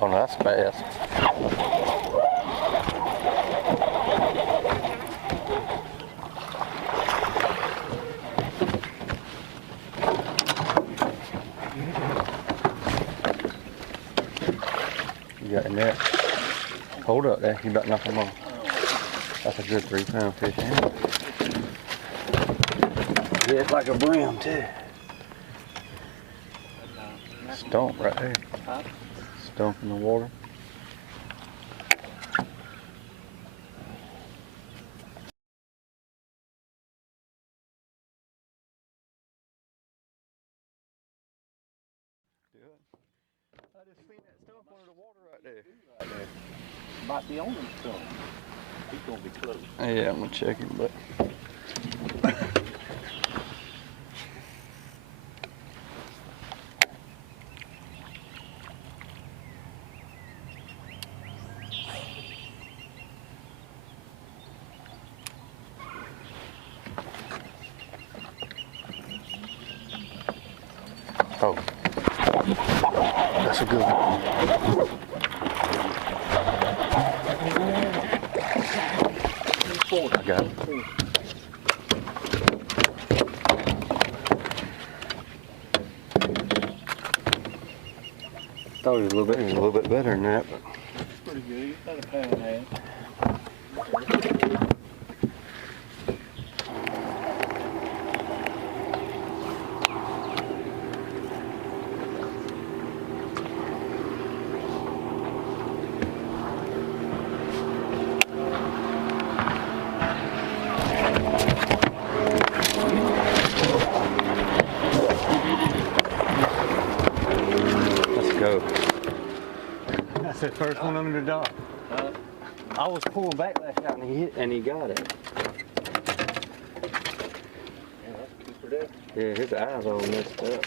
Oh, no, that's fast. You got a net? Hold up there, you better knock him off. That's a good 3-pound fish. Yeah, it's like a brim too. Stump right there. Stump in the water. I just seen that stump under the water right there. Might be on him some. He's gonna be close. Yeah, I'm gonna check him, but. Oh, that's a good one. I got it. Thought he was a little bit better than that, but. It's pretty good. He's about a pound and a half. Go. That's the first one under the dock. I was pulling back that shot and he hit and he got it. Yeah, that's keeper there. Yeah, his eyes all messed up.